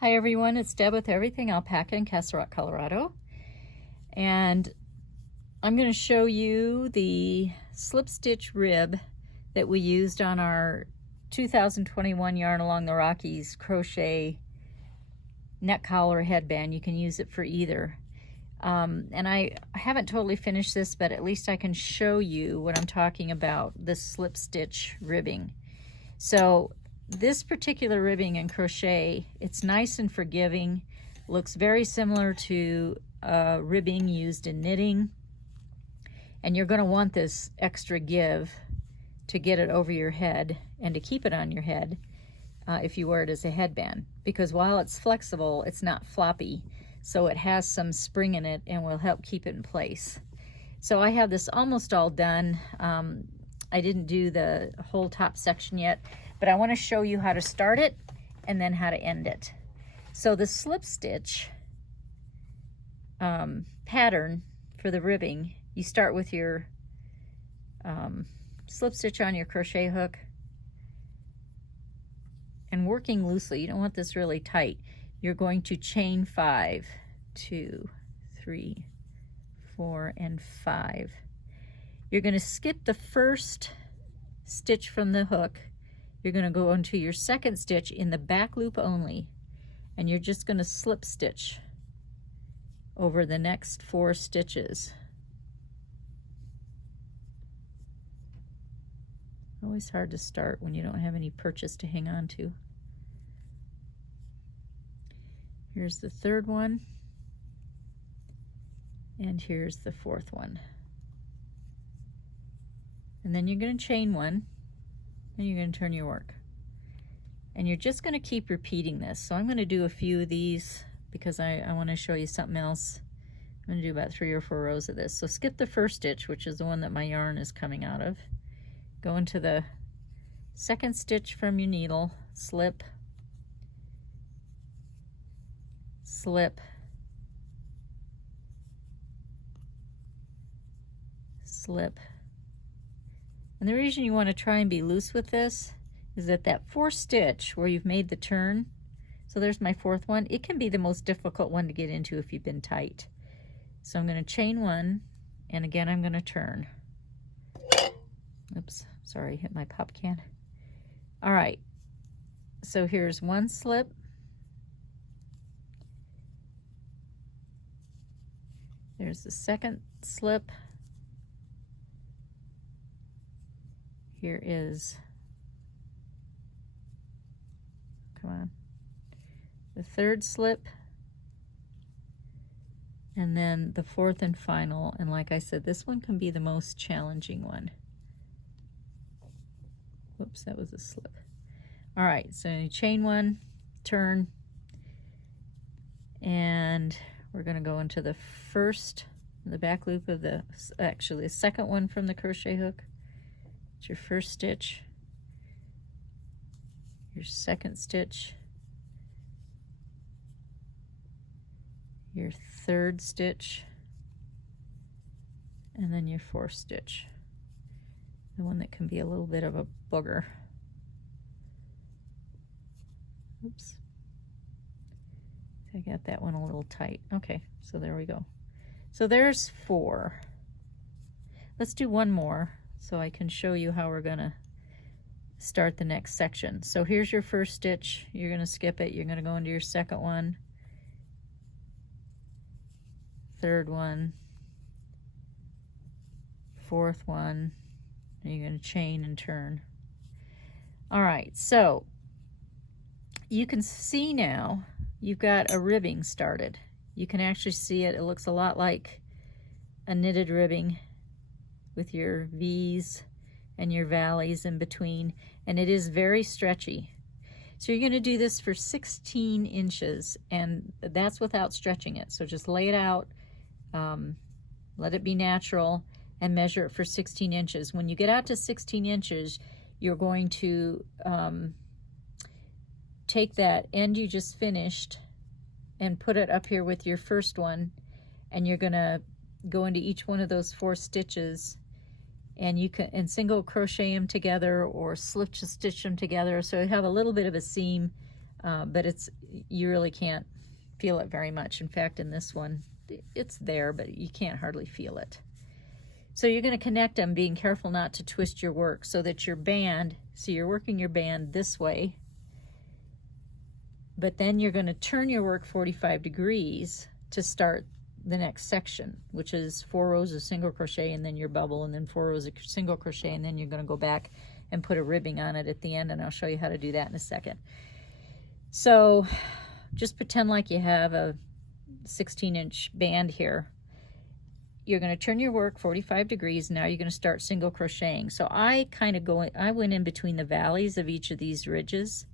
Hi everyone, it's Deb with Everything Alpaca in Castle Rock, Colorado. And I'm going to show you the slip stitch rib that we used on our 2021 Yarn Along the Rockies crochet neck collar headband. You can use it for either. And I haven't totally finished this, but at least I can show you what I'm talking about, this slip stitch ribbing. So this particular ribbing in crochet, it's nice and forgiving, looks very similar to ribbing used in knitting, and you're going to want this extra give to get it over your head and to keep it on your head if you wear it as a headband, because while it's flexible, it's not floppy, so it has some spring in it and will help keep it in place. So I have this almost all done. I didn't do the whole top section yet, but I want to show you how to start it and then how to end it. So the slip stitch pattern for the ribbing, you start with your slip stitch on your crochet hook and working loosely. You don't want this really tight. You're going to chain 5, 2, 3, 4, and 5. You're going to skip the first stitch from the hook. You're going to go into your second stitch in the back loop only, and you're just going to slip stitch over the next 4 stitches. Always hard to start when you don't have any purchase to hang on to. Here's the third one, and here's the fourth one. And then you're going to chain 1, and you're going to turn your work. And you're just going to keep repeating this. So I'm going to do a few of these because I want to show you something else. I'm going to do about 3 or 4 rows of this. So skip the first stitch, which is the one that my yarn is coming out of. Go into the second stitch from your needle, slip, slip, slip. And the reason you want to try and be loose with this is that that 4th stitch where you've made the turn, so there's my 4th one, it can be the most difficult one to get into if you've been tight. So I'm going to chain 1, and again I'm going to turn. Oops, sorry, hit my pop can. All right, so here's 1 slip, there's the second slip, here is, come on, the 3rd slip, and then the 4th and final. And like I said, this one can be the most challenging one. Whoops, that was a slip. All right, so you chain 1, turn, and we're going to go into the first, the back loop of the, actually the second one from the crochet hook. It's your first stitch, your second stitch, your 3rd stitch, and then your 4th stitch. The one that can be a little bit of a booger. Oops. I got that one a little tight. Okay, so there we go. So there's 4. Let's do one more so I can show you how we're gonna start the next section. So here's your first stitch. You're gonna skip it. You're gonna go into your second one, 3rd one, 4th one, and you're going to chain and turn. All right, so you can see now you've got a ribbing started. You can actually see it. It looks a lot like a knitted ribbing with your V's and your valleys in between, and it is very stretchy. So you're going to do this for 16 inches, and that's without stretching it. So just lay it out, let it be natural, and measure it for 16 inches. When you get out to 16 inches, you're going to take that end you just finished and put it up here with your first one, and you're going to go into each one of those 4 stitches, and you can single crochet them together or slip stitch them together, so you have a little bit of a seam but you really can't feel it very much. In fact, in this one, it's there, but you can't hardly feel it. So you're going to connect them, being careful not to twist your work, so that your band, so you're working your band this way, but then you're going to turn your work 45 degrees to start the next section, which is 4 rows of single crochet and then your bubble, and then 4 rows of single crochet, and then you're going to go back and put a ribbing on it at the end, and I'll show you how to do that in a second. So just pretend like you have a 16-inch band here. You're going to turn your work 45 degrees. Now you're going to start single crocheting. So I went in between the valleys of each of these ridges,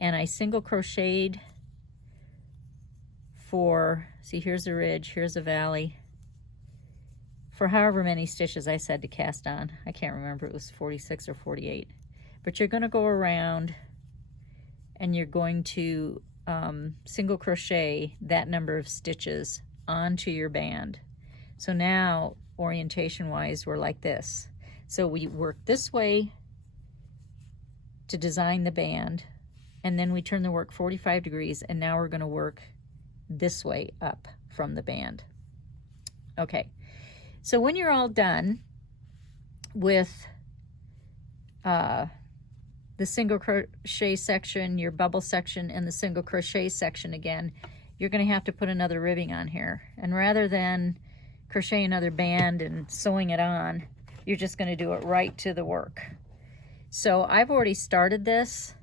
and I single crocheted for, see, here's a ridge, here's a valley, for however many stitches I said to cast on. I can't remember, it was 46 or 48. But you're going to go around and you're going to single crochet that number of stitches onto your band. So now, orientation-wise, we're like this. So we work this way to design the band, and then we turn the work 45 degrees, and now we're going to work this way up from the band. Okay, so when you're all done with the single crochet section, your bubble section, and the single crochet section again, you're going to have to put another ribbing on here. And rather than crochet another band and sewing it on, you're just going to do it right to the work. So I've already started this,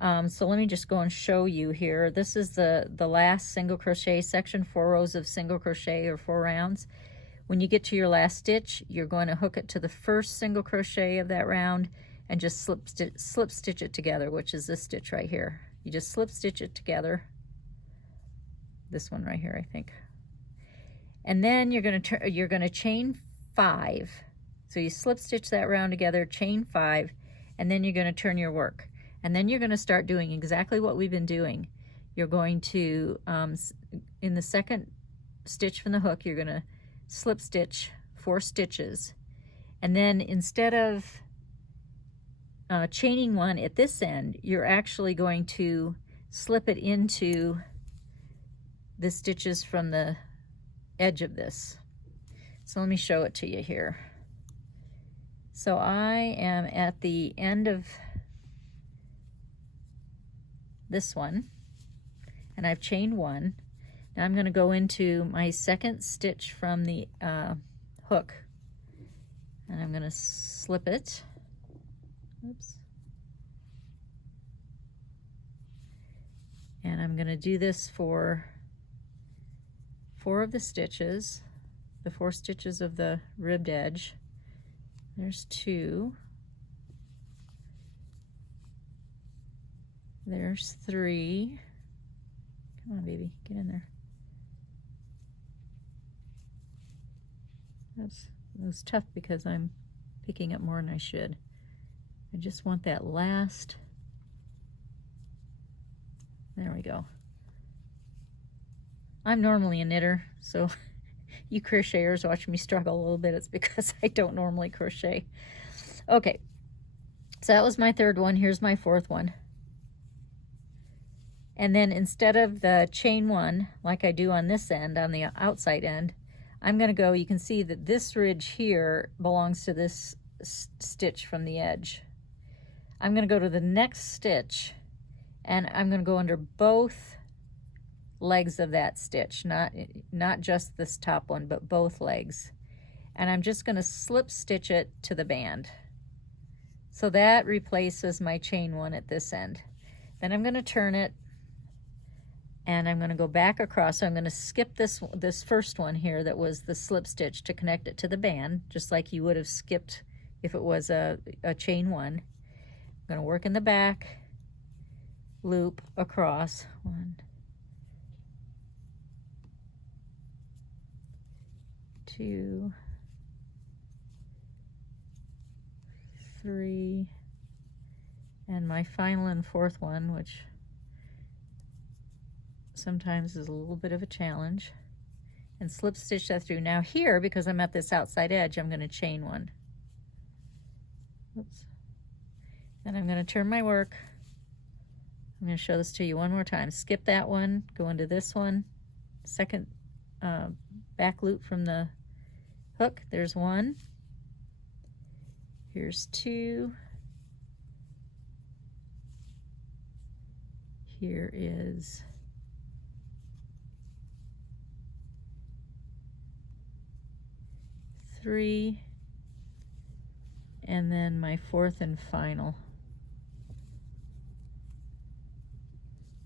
so let me just go and show you here. This is the last single crochet section, 4 rows of single crochet or 4 rounds. When you get to your last stitch, you're going to hook it to the first single crochet of that round and just slip stitch it together, which is this stitch right here. You just slip stitch it together, this one right here, I think. And then you're going to chain 5. So you slip stitch that round together, chain 5, and then you're going to turn your work. And then you're going to start doing exactly what we've been doing. You're going to, in the second stitch from the hook, you're going to slip stitch 4 stitches. And then instead of chaining 1 at this end, you're actually going to slip it into the stitches from the edge of this. So let me show it to you here. So I am at the end of this one, and I've chained 1. Now I'm going to go into my second stitch from the hook, and I'm going to slip it. Oops. And I'm going to do this for 4 of the stitches, the 4 stitches of the ribbed edge. There's 2. There's 3. Come on, baby, get in there. It was tough because I'm picking up more than I should. I just want that last. There we go. I'm normally a knitter, so you crocheters watch me struggle a little bit. It's because I don't normally crochet. Okay, so that was my 3rd one. Here's my 4th one. And then instead of the chain 1, like I do on this end, on the outside end, I'm going to go, you can see that this ridge here belongs to this stitch from the edge. I'm going to go to the next stitch, and I'm going to go under both legs of that stitch, not just this top one, but both legs. And I'm just going to slip stitch it to the band. So that replaces my chain 1 at this end. Then I'm going to turn it, and I'm going to go back across. So I'm going to skip this first one here that was the slip stitch to connect it to the band, just like you would have skipped if it was a chain 1. I'm going to work in the back, loop across, 1, 2, 3, and my final and 4th one, which sometimes is a little bit of a challenge, and slip stitch that through. Now here, because I'm at this outside edge, I'm going to chain 1. Oops. Then I'm going to turn my work. I'm I'm going to show this to you one more time. Skip that one, go into this one, second back loop from the hook. There's one. Here's two. Here is three, and then my fourth and final.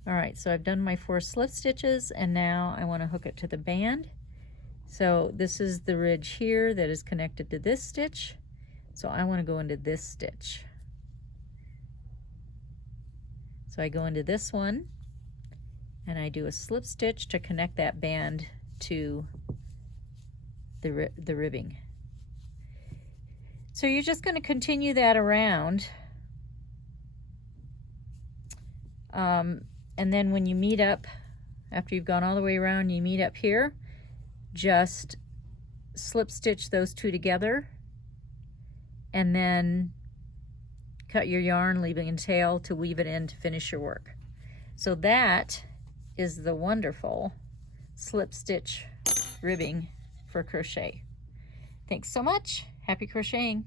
All right, so I've done my 4 slip stitches, and now I want to hook it to the band. So this is the ridge here that is connected to this stitch. So I want to go into this stitch. So I go into this one, and I do a slip stitch to connect that band to the ribbing. So you're just going to continue that around. And then when you meet up, after you've gone all the way around, you meet up here, just slip stitch those two together, and then cut your yarn, leaving a tail to weave it in to finish your work. So that is the wonderful slip stitch ribbing for crochet. Thanks so much. Happy crocheting.